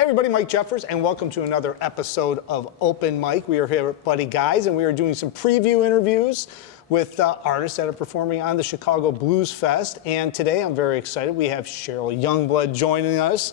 Hey everybody, Mike Jeffers, and welcome to another episode of Open Mic. We are here at Buddy Guys, and we are doing some preview interviews with artists that are performing on the Chicago Blues Fest. And today I'm very excited. We have Sheryl Youngblood joining us.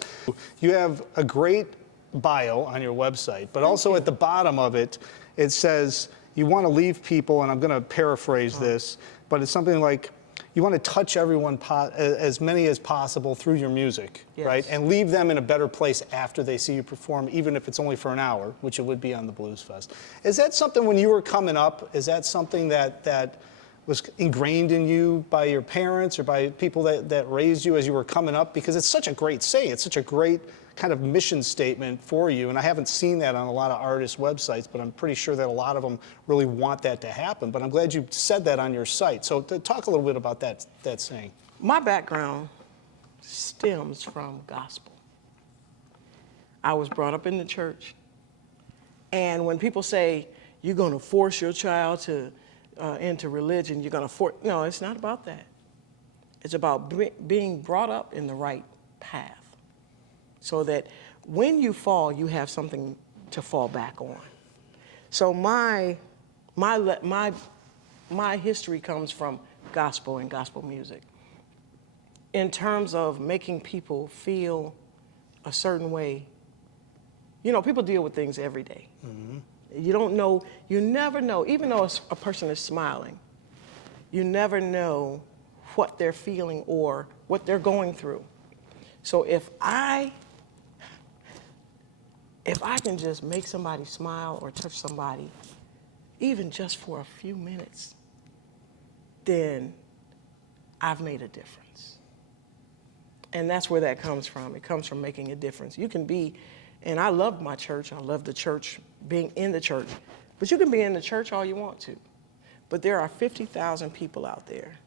You have a great bio on your website, but also at the bottom of it, it says you want to leave people, and I'm going to paraphrase this, but it's something like, you want to touch everyone, as many as possible through your music, right? And leave them in a better place after they see you perform, even if it's only for an hour, which it would be on the Blues Fest. Is that something when you were coming up, is that something that was ingrained in you by your parents or by people that raised you as you were coming up? Because it's such a great saying, it's such a great kind of mission statement for you, and I haven't seen that on a lot of artists' websites, but I'm pretty sure that a lot of them really want that to happen. But I'm glad you said that on your site. So talk a little bit about that saying. My background stems from gospel. I was brought up in the church, and when people say you're going to force your child to into religion, you're going to force, no, it's not about that. It's about being brought up in the right path, so that when you fall, you have something to fall back on. So my history comes from gospel and gospel music. In terms of making people feel a certain way, you know, people deal with things every day. You don't know, you never know, even though a person is smiling, you never know what they're feeling or what they're going through. So if I can just make somebody smile or touch somebody, even just for a few minutes, then I've made a difference. And that's where that comes from. It comes from making a difference. You can be, and I love my church, I love the church, being in the church, but you can be in the church all you want to. But there are 50,000 people out there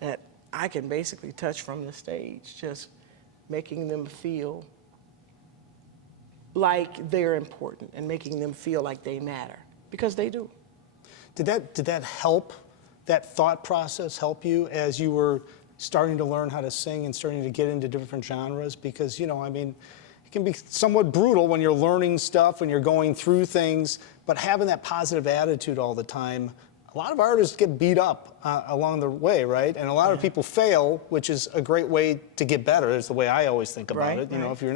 that I can basically touch from the stage, just making them feel like they're important and making them feel like they matter, because they do. Did that help, that thought process help you as you were starting to learn how to sing and starting to get into different genres? Because, you know, I mean, it can be somewhat brutal when you're learning stuff, when you're going through things, but having that positive attitude all the time, a lot of artists get beat up along the way, right? And a lot of people fail, which is a great way to get better, is the way I always think about it. You know, if you're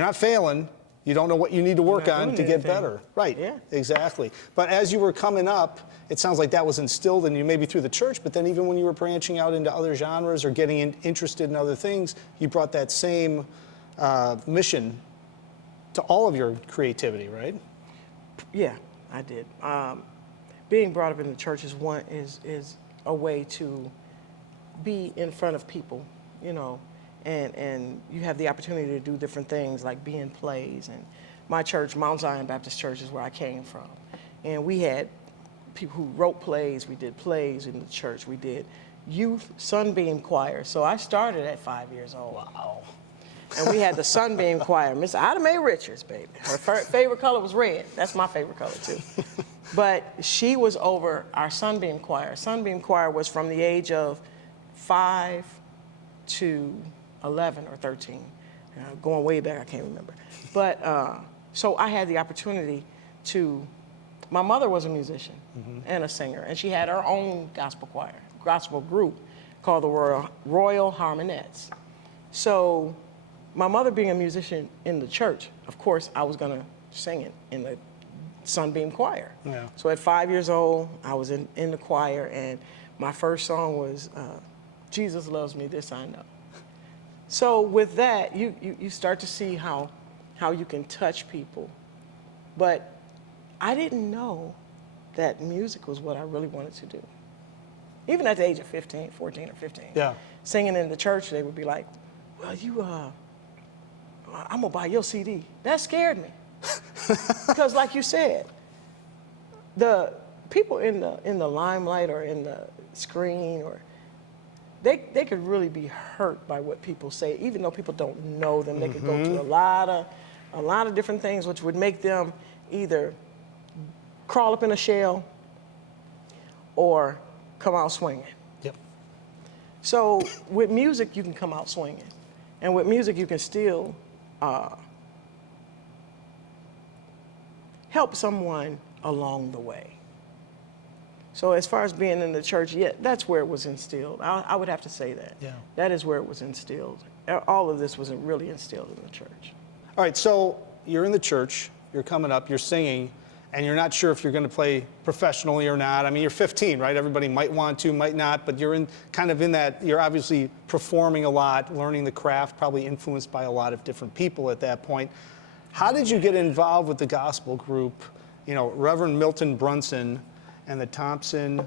not failing, you don't know what you need to work on to get better. Right, exactly. But as you were coming up, it sounds like that was instilled in you maybe through the church, but then even when you were branching out into other genres or getting interested in other things, you brought that same mission to all of your creativity, right? Yeah, I did. Being brought up in the church is a way to be in front of people, you know, and you have the opportunity to do different things like be in plays. And my church, Mount Zion Baptist Church, is where I came from. And we had people who wrote plays, we did plays in the church, we did youth Sunbeam Choir. So I started at 5 years old. Wow. And we had the Sunbeam Choir, Miss Ida Mae Richards, baby. Her favorite color was red. That's my favorite color too. But she was over our Sunbeam Choir. Sunbeam Choir was from the age of 5 to 11 or 13. Going way back, I can't remember. But so I had the opportunity to, my mother was a musician and a singer, and she had her own gospel choir, gospel group called the Royal Harmonettes. So my mother being a musician in the church, of course, I was gonna sing it in the Sunbeam Choir. Yeah. So at 5 years old, I was in the choir, and my first song was Jesus Loves Me, This I Know. So with that, you start to see how you can touch people. But I didn't know that music was what I really wanted to do. Even at the age of 14 or 15. Yeah. Singing in the church, they would be like, well, I'm gonna buy your CD. That scared me. Because like you said, the people in the limelight or in the screen, or they could really be hurt by what people say, even though people don't know them. They could go through a lot of different things, which would make them either crawl up in a shell or come out swinging. Yep. So with music, you can come out swinging. And with music, you can still help someone along the way. So as far as being in the church, yeah, that's where it was instilled. I would have to say that. Yeah. That is where it was instilled. All of this was really instilled in the church. All right, so you're in the church, you're coming up, you're singing, and you're not sure if you're going to play professionally or not. I mean, you're 15, right? Everybody might want to, might not, but you're in that, you're obviously performing a lot, learning the craft, probably influenced by a lot of different people at that point. How did you get involved with the gospel group, Reverend Milton Brunson and the Thompson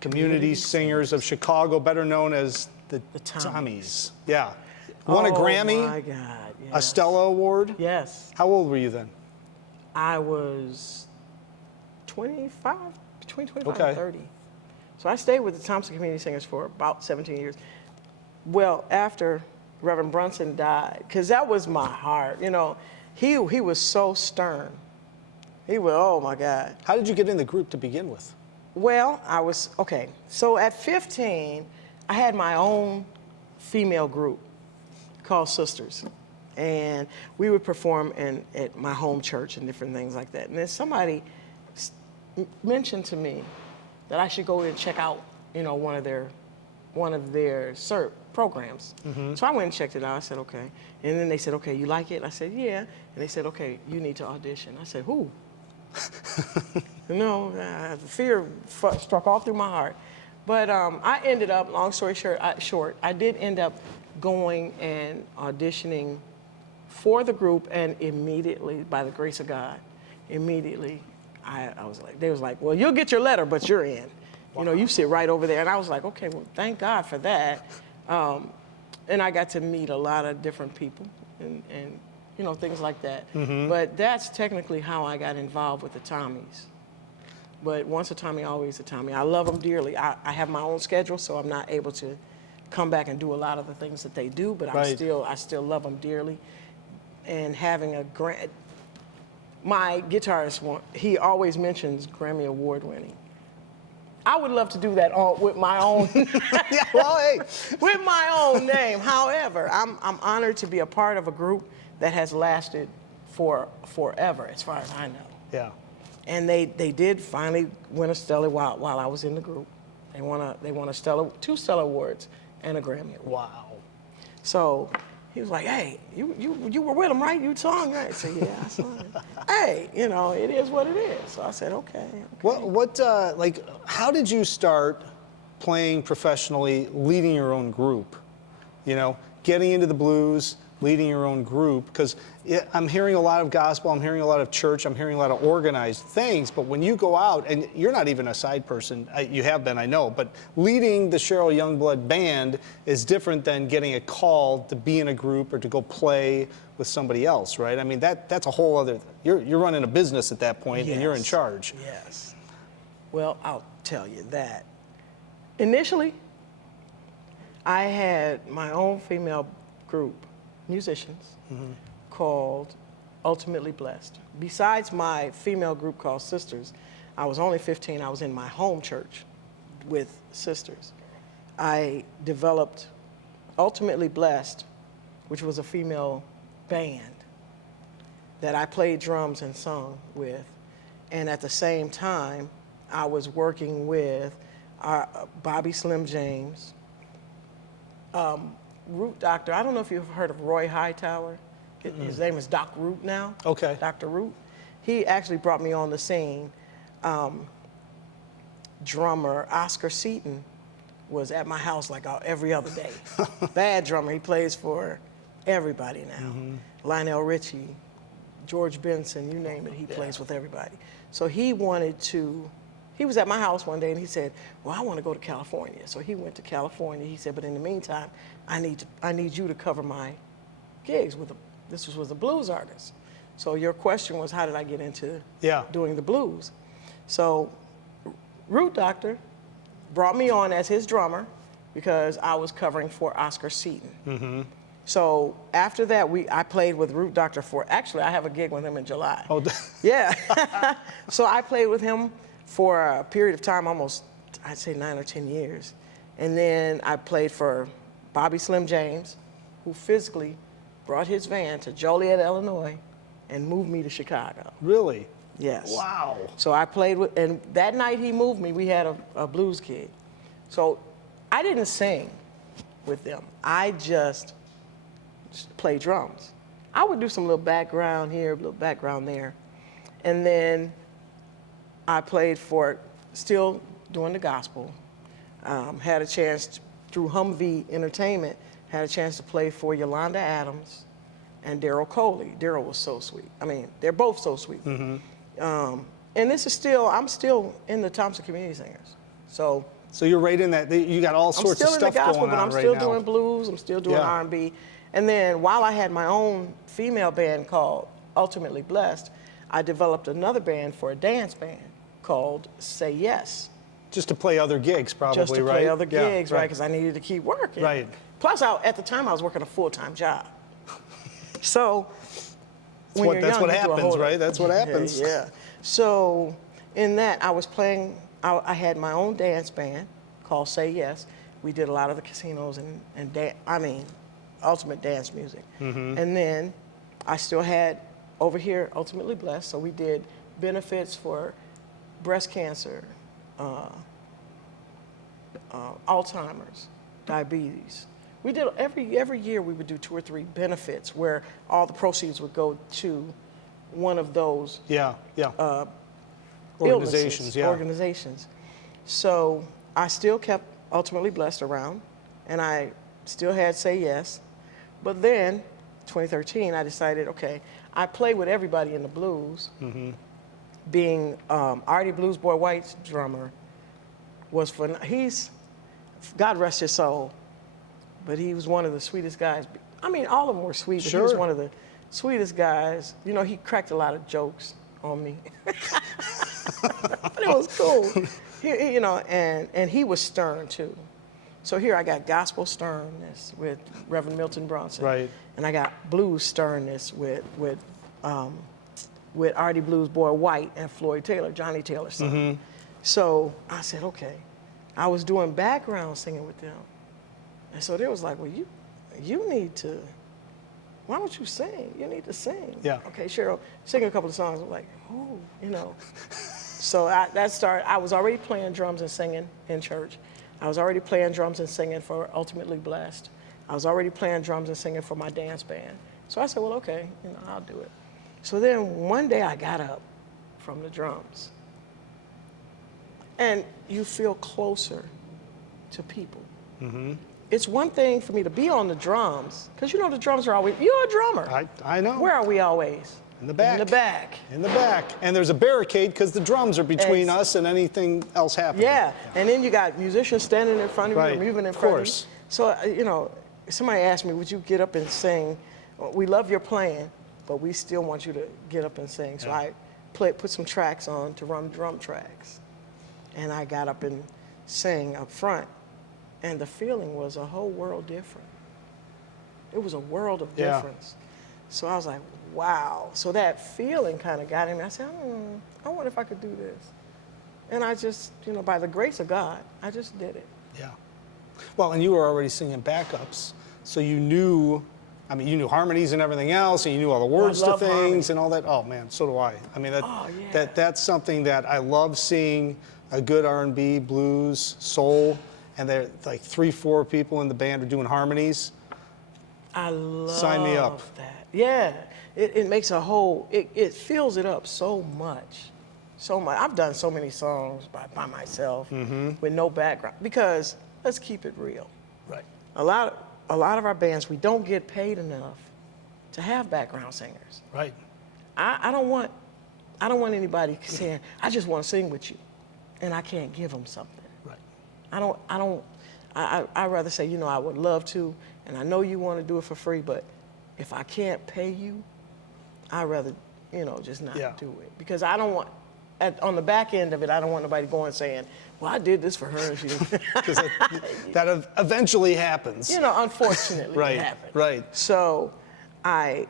Community Singers of Chicago, better known as the Tommies? Yeah. Won a Grammy, Oh my God, a yes. Stella Award. Yes. How old were you then? I was 25, between 25 Okay. and 30. So I stayed with the Thompson Community Singers for about 17 years. Well, after Reverend Brunson died, because that was my heart, he was so stern. He was, oh my God. How did you get in the group to begin with? Well, okay. So at 15, I had my own female group called Sisters. And we would perform at my home church and different things like that. And then somebody mentioned to me that I should go and check out, one of their CERT programs. So I went and checked it out. I said, okay. And then they said, okay, you like it? I said, yeah. And they said, okay, you need to audition. I said, who? The fear struck all through my heart. But I ended up, long story short, I did end up going and auditioning for the group, and immediately, by the grace of God, I was like, they was like, well, you'll get your letter, but you're in. Wow. You sit right over there. And I was like, okay, well, thank God for that. And I got to meet a lot of different people and things like that. But that's technically how I got involved with the Tommies. But once a Tommy, always a Tommy. I love them dearly. I have my own schedule, so I'm not able to come back and do a lot of the things that they do, but Right. I still love them dearly. And having my guitarist, he always mentions Grammy Award winning. I would love to do that with my own, Yeah, well, hey. with my own name. However, I'm honored to be a part of a group that has lasted for forever, as far as I know. Yeah. And they did finally win a Stella while I was in the group. They won a two Stella Awards and a Grammy Award. Wow. So he was like, hey, you were with him, right? You sung, right? I said, yeah, I sung. Hey, it is what it is. So I said, okay. How did you start playing professionally, leading your own group? Getting into the blues, leading your own group, because I'm hearing a lot of gospel, I'm hearing a lot of church, I'm hearing a lot of organized things, but when you go out, and you're not even a side person, you have been, I know, but leading the Sheryl Youngblood band is different than getting a call to be in a group or to go play with somebody else, right? I mean, that's a whole other, you're running a business at that point, and you're in charge. Yes. Well, I'll tell you that. Initially, I had my own female group, musicians, called Ultimately Blessed. Besides my female group called Sisters, I was only 15. I was in my home church with Sisters. I developed Ultimately Blessed, which was a female band that I played drums and sung with. And at the same time, I was working with Bobby Slim James, Root Doctor. I don't know if you've heard of Roy Hightower. His name is Doc Root now. Okay. Dr. Root. He actually brought me on the scene. Drummer Oscar Seaton was at my house like every other day. Bad drummer. He plays for everybody now. Lionel Richie, George Benson, you name it, he plays with everybody. So he was at my house one day and he said, well, I want to go to California. So he went to California. He said, but in the meantime, I need you to cover my gigs this was a blues artist. So your question was, how did I get into doing the blues? So Root Doctor brought me on as his drummer because I was covering for Oscar Seaton. So after that, I played with Root Doctor actually, I have a gig with him in July. Oh, yeah. So I played with him for a period of time, almost, I'd say 9 or 10 years. And then I played for Bobby Slim James, who physically brought his van to Joliet, Illinois, and moved me to Chicago. really? Yes. Wow. So I played with, and that night he moved me, we had a blues gig. So I didn't sing with them. I just played drums. I would do some little background here, little background there. And then I played for, still doing the gospel. Had a chance through Humvee Entertainment, had a chance to play for Yolanda Adams and Daryl Coley. Daryl was so sweet. I mean, they're both so sweet. Mm-hmm. And this is still, I'm still in the Thompson Community Singers. So you're right in that. You got all sorts of stuff going on right now. I'm still in the gospel, but I'm still doing blues. I'm still doing Yeah. R&B. And then while I had my own female band called Ultimately Blessed, I developed another band for a dance band called Say Yes. Just to play other gigs, probably, right? Just to play other gigs, Yeah, right? Because I needed to keep working. Right. Plus, at the time, I was working a full-time job. So when you're That's young, what you do a happens, whole lot. right? That's what happens. Yeah. So in that, I was playing. I had my own dance band called Say Yes. We did a lot of the casinos and ultimate dance music. Mm-hmm. And then I still had over here Ultimately Blessed. So we did benefits for breast cancer, Alzheimer's, diabetes. We did every year we would do 2 or 3 benefits where all the proceeds would go to one of those Organizations, organizations. So I still kept Ultimately Blessed around, and I still had Say Yes. But then, 2013, I decided, okay, I play with everybody in the blues. Mm-hmm. Being Artie Blues Boy White's drummer he's, God rest his soul, but he was one of the sweetest guys. I mean, all of them were sweet, but he was Sure. one of the sweetest guys. You know, he cracked a lot of jokes on me. But it was cool. And he was stern too. So here I got gospel sternness with Reverend Milton Bronson. Right. And I got blues sternness with Artie Blues Boy White and Floyd Taylor, Johnny Taylor's son. Mm-hmm. So I said, okay. I was doing background singing with them. And so they was like, well, you need to, why don't you sing? You need to sing. Yeah. Okay, Sheryl, sing a couple of songs. I'm like, oh, So I was already playing drums and singing in church. I was already playing drums and singing for Ultimately Blessed. I was already playing drums and singing for my dance band. So I said, well, okay, I'll do it. So then one day I got up from the drums. And you feel closer to people. Mm-hmm. It's one thing for me to be on the drums, because the drums are always, you're a drummer. I know. Where are we always? In the back. In the back. In the back. And there's a barricade because the drums are between us and anything else happening. Yeah. And then you got musicians standing in front of you, moving in front of you. So, somebody asked me, would you get up and sing? We love your playing, but we still want you to get up and sing. So I put some tracks on to run drum tracks. And I got up and sang up front. And the feeling was a whole world different. It was a world of difference. So I was like, wow. So that feeling kind of got in me. I said, I wonder if I could do this. And I just, by the grace of God, I just did it. Yeah. Well, and you were already singing backups, so you knew harmonies and everything else, and you knew all the words to things harmony. and all that. Oh man, so do I. I mean, yeah. that's something that I love seeing, a good R&B, blues, soul, and they're like 3-4 people in the band are doing harmonies. I love Sign me up. that. Yeah, it makes it fills it up so much. So much. I've done so many songs by myself with no background, because let's keep it real. Right. A lot of our bands, we don't get paid enough to have background singers. Right. I don't want anybody saying, I just want to sing with you, and I can't give them something. Right. I'd rather say, I would love to, and I know you want to do it for free, but if I can't pay you, I'd rather, just not do it. Because I don't want, on the back end of it, I don't want nobody going saying, well, I did this for her. Because that eventually happens. Unfortunately, Right, it happens. right. So I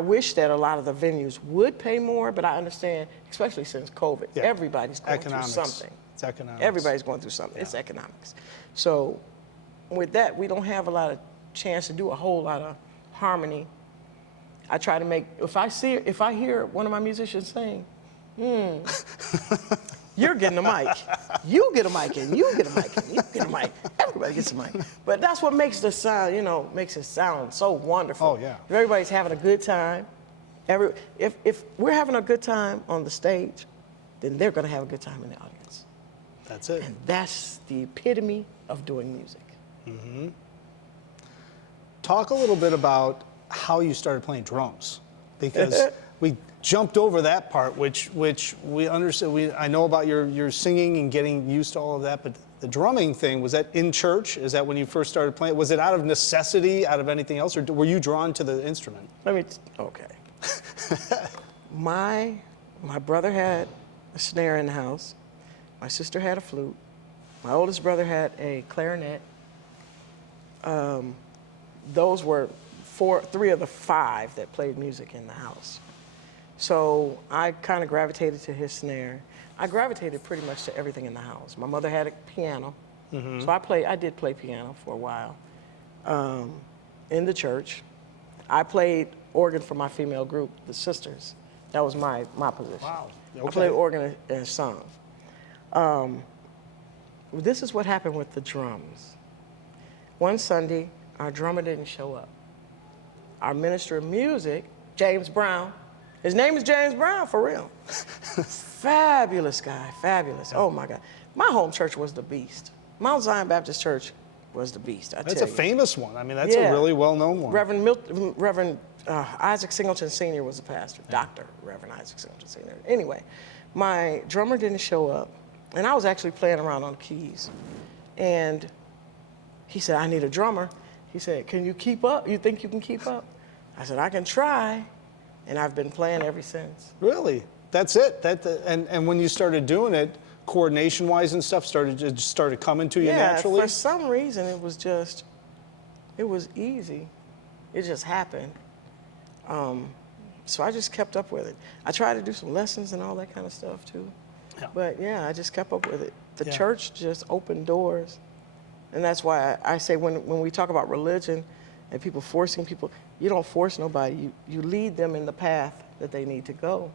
wish that a lot of the venues would pay more, but I understand, especially since COVID, everybody's going through something. It's economics. Everybody's going through something. It's economics. So with that, we don't have a lot of chance to do a whole lot of harmony. I try to make, if I hear one of my musicians sing, You're getting a mic. You get a mic, and you get a mic, and you get a mic. Everybody gets a mic. But that's what makes the sound, makes it sound so wonderful. Oh, yeah. If everybody's having a good time, if we're having a good time on the stage, then they're going to have a good time in the audience. That's it. And that's the epitome of doing music. Talk a little bit about how you started playing drums, because we jumped over that part, which we understood. I know about your singing and getting used to all of that, but the drumming thing, was that in church? Is that when you first started playing? Was it out of necessity, out of anything else, or were you drawn to the instrument? Okay. My brother had a snare in the house. My sister had a flute. My oldest brother had a clarinet. Those were three of the five that played music in the house. So I kind of gravitated to his snare. I gravitated pretty much to everything in the house. My mother had a piano, so I did play piano for a while in the church. I played organ for my female group, the Sisters. That was my position. Wow. Okay. I played organ and sung. This is what happened with the drums. One Sunday, our drummer didn't show up. Our minister of music, James Brown, his name is James Brown, for real. Fabulous guy, fabulous. Oh my God. My home church was the beast. Mount Zion Baptist Church was the beast, I tell you. That's a famous one. I mean, that's a really well-known one. Reverend Isaac Singleton Sr. was the pastor, Dr. Reverend Isaac Singleton Sr. Anyway, my drummer didn't show up, and I was actually playing around on the keys. And he said, I need a drummer. He said, can you keep up? You think you can keep up? I said, I can try. And I've been playing ever since. Really? That's it? And when you started doing it, coordination-wise and stuff, it started coming to you naturally? Yeah, for some reason, it was easy. It just happened. So I just kept up with it. I tried to do some lessons and all that kind of stuff too. Yeah. But yeah, I just kept up with it. The church just opened doors. And that's why I say when we talk about religion and people forcing people, you don't force nobody. You lead them in the path that they need to go.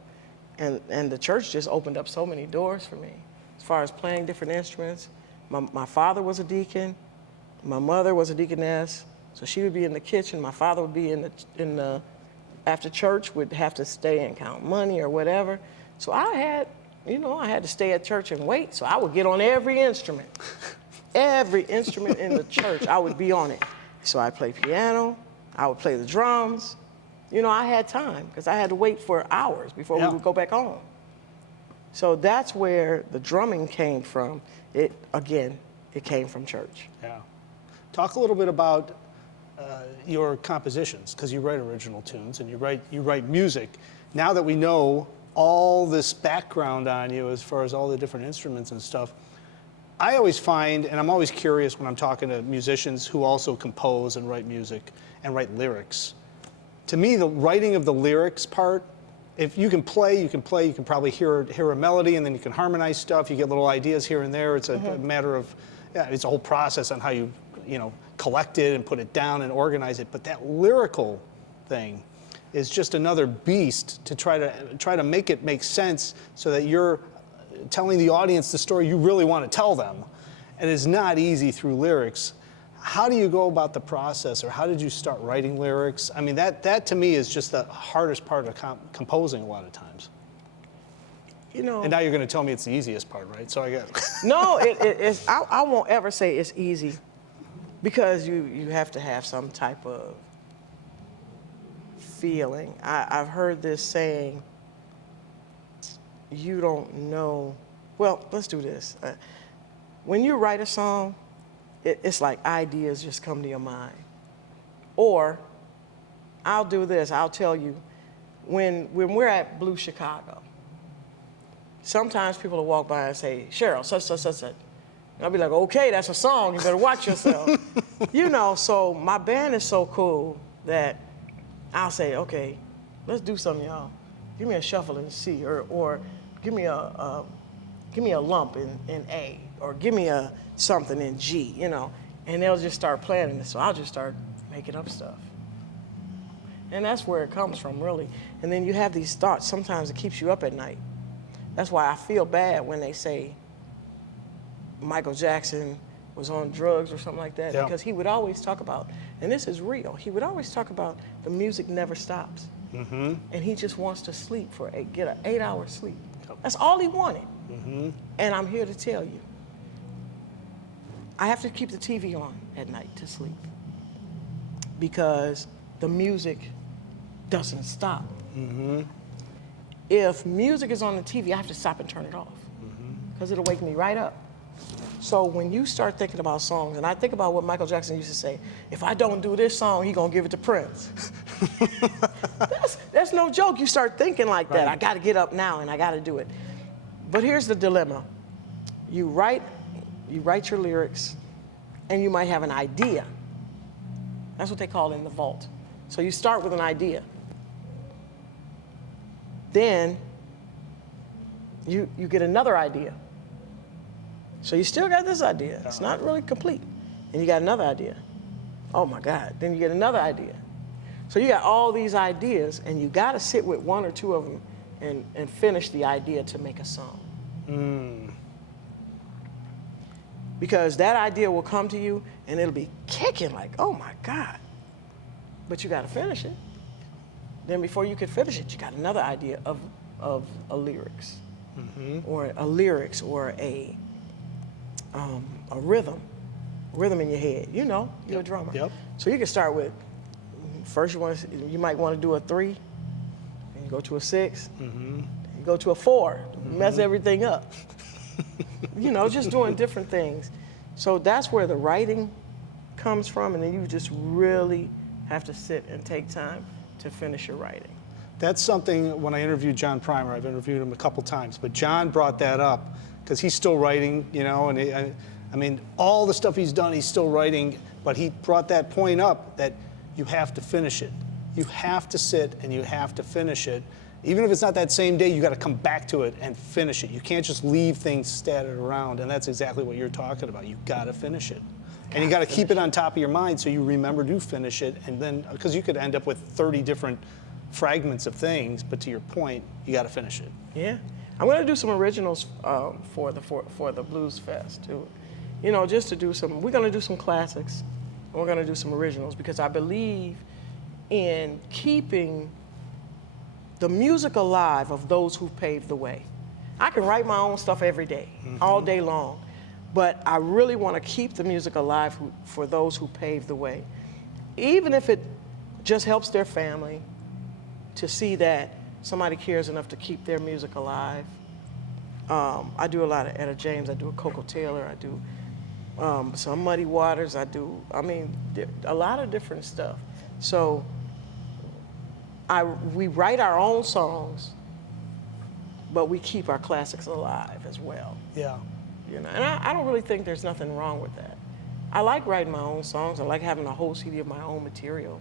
And the church just opened up so many doors for me as far as playing different instruments. My father was a deacon. My mother was a deaconess. So she would be in the kitchen. My father would be in the after church, would have to stay and count money or whatever. So I had to stay at church and wait. So I would get on every instrument. Every instrument in the church, I would be on it. So I'd play piano, I would play the drums. I had time because I had to wait for hours before we would go back home. So that's where the drumming came from. It came from church. Yeah. Talk a little bit about your compositions, because you write original tunes and you write music. Now that we know all this background on you as far as all the different instruments and stuff, I always find, and I'm always curious when I'm talking to musicians who also compose and write music and write lyrics. To me, the writing of the lyrics part, if you can play, you can probably hear a melody and then you can harmonize stuff, you get little ideas here and there. It's a matter of, it's a whole process on how you collect it and put it down and organize it. But that lyrical thing is just another beast to try to make it make sense so that you're telling the audience the story you really want to tell them. And it's not easy through lyrics. How do you go about the process, or how did you start writing lyrics? I mean, that to me is just the hardest part of composing a lot of times. And now you're going to tell me it's the easiest part, right? So I guess. No, it's. I won't ever say it's easy, because you have to have some type of feeling. I've heard this saying, you don't know. Well, let's do this. When you write a song, it's like ideas just come to your mind. Or, I'll do this, I'll tell you, when we're at Blue Chicago, sometimes people will walk by and say, Sheryl, such. And I'll be like, okay, that's a song, you better watch yourself. So my band is so cool that I'll say, okay, let's do something, y'all. Give me a shuffle in C, or give me a lump in A, or give me a something in G, and they'll just start playing it. So I'll just start making up stuff. And that's where it comes from, really. And then you have these thoughts. Sometimes it keeps you up at night. That's why I feel bad when they say Michael Jackson was on drugs or something like that, Yeah. because he would always talk about, and this is real, he would always talk about the music never stops. And he just wants to sleep get an 8-hour sleep. That's all he wanted. And I'm here to tell you, I have to keep the TV on at night to sleep because the music doesn't stop. If music is on the TV, I have to stop and turn it off because it'll wake me right up. So when you start thinking about songs, and I think about what Michael Jackson used to say, if I don't do this song, he gonna give it to Prince. that's no joke. You start thinking like that. I gotta get up now and I gotta do it. But here's the dilemma. You write your lyrics and you might have an idea. That's what they call it in the vault. So you start with an idea. Then you get another idea. So you still got this idea. It's not really complete. And you got another idea. Oh my God. Then you get another idea. So you got all these ideas and you got to sit with one or two of them and finish the idea to make a song. Because that idea will come to you and it'll be kicking like, oh my God. But you got to finish it. Then before you can finish it, you got another idea of a lyrics. Or a lyrics or a rhythm in your head. You know, you're a drummer. So you can start with, first you might want to do a 3, and you go to a 6, you go to a 4, mess everything up. You know, just doing different things. So that's where the writing comes from, and then you just really have to sit and take time to finish your writing. That's something, when I interviewed John Primer, I've interviewed him a couple times, but John brought that up because he's still writing, you know, and I mean, all the stuff he's done, he's still writing, but he brought that point up that you have to finish it. You have to sit and you have to finish it. Even if it's not that same day, you got to come back to it and finish it. You can't just leave things scattered around, and that's exactly what you're talking about. You got to finish it. And you got to keep it on top of your mind so you remember to finish it, and then, because you could end up with 30 different fragments of things, but to your point, you got to finish it. Yeah. I'm going to do some originals for the Blues Fest, too. You know, just to do we're going to do some classics, and we're going to do some originals, because I believe in keeping the music alive of those who paved the way. I can write my own stuff every day, all day long, but I really want to keep the music alive for those who paved the way. Even if it just helps their family to see that somebody cares enough to keep their music alive. I do a lot of Etta James, I do a Coco Taylor, I do some Muddy Waters, a lot of different stuff. So we write our own songs, but we keep our classics alive as well. Yeah. You know, and I don't really think there's nothing wrong with that. I like writing my own songs. I like having a whole CD of my own material.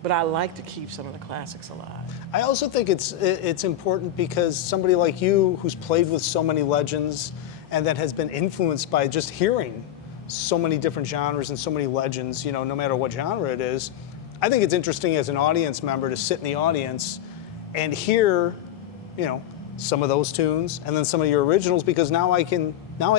But I like to keep some of the classics alive. I also think it's important because somebody like you, who's played with so many legends and that has been influenced by just hearing so many different genres and so many legends, you know, no matter what genre it is, I think it's interesting as an audience member to sit in the audience and hear, you know, some of those tunes and then some of your originals, because now I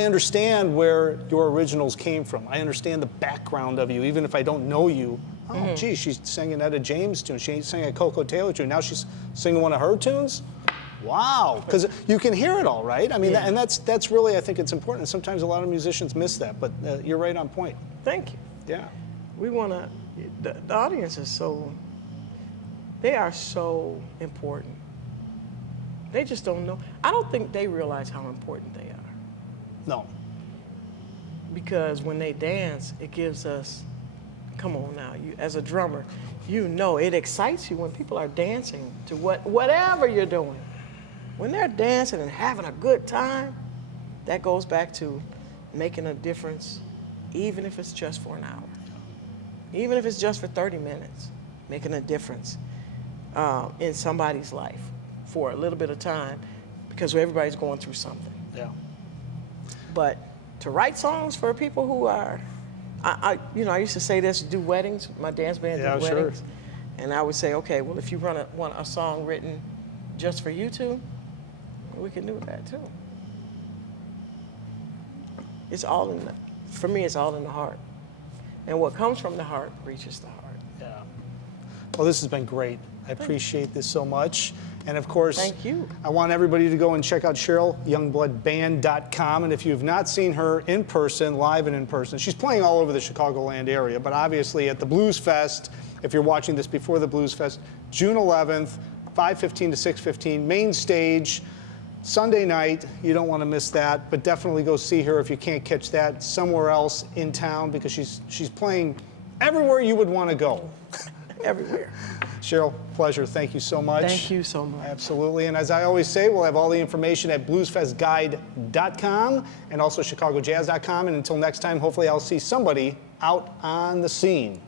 understand where your originals came from. I understand the background of you, even if I don't know you. Oh, gee, she's singing Etta James tune. She sang a Coco Taylor tune. Now she's singing one of her tunes? Wow, because you can hear it all, right? I mean, and that's really, I think it's important. Sometimes a lot of musicians miss that, but you're right on point. Thank you. Yeah. We want to, the audience is they are so important. They just don't know. I don't think they realize how important they are. No. Because when they dance, it gives us, come on now, you as a drummer, you know it excites you when people are dancing to whatever you're doing. When they're dancing and having a good time, that goes back to making a difference, even if it's just for an hour. Even if it's just for 30 minutes, making a difference in somebody's life for a little bit of time, because everybody's going through something. Yeah. But to write songs for people who are, I used to say this, do weddings, my dance band did weddings. Sure. And I would say, okay, well, if you want a song written just for you two, we can do that too. It's all in the, for me, it's all in the heart. And what comes from the heart reaches the heart. Yeah. Well, this has been great. I appreciate this so much. And of course, thank you. I want everybody to go and check out Sheryl, youngbloodband.com. And if you've not seen her in person, live and in person, she's playing all over the Chicagoland area, but obviously at the Blues Fest, if you're watching this before the Blues Fest, June 11th, 5:15 to 6:15, main stage, Sunday night. You don't want to miss that, but definitely go see her if you can't catch that somewhere else in town, because she's playing everywhere you would want to go. Everywhere. Sheryl, pleasure. Thank you so much. Thank you so much. Absolutely. And as I always say, we'll have all the information at bluesfestguide.com and also chicagojazz.com. And until next time, hopefully I'll see somebody out on the scene.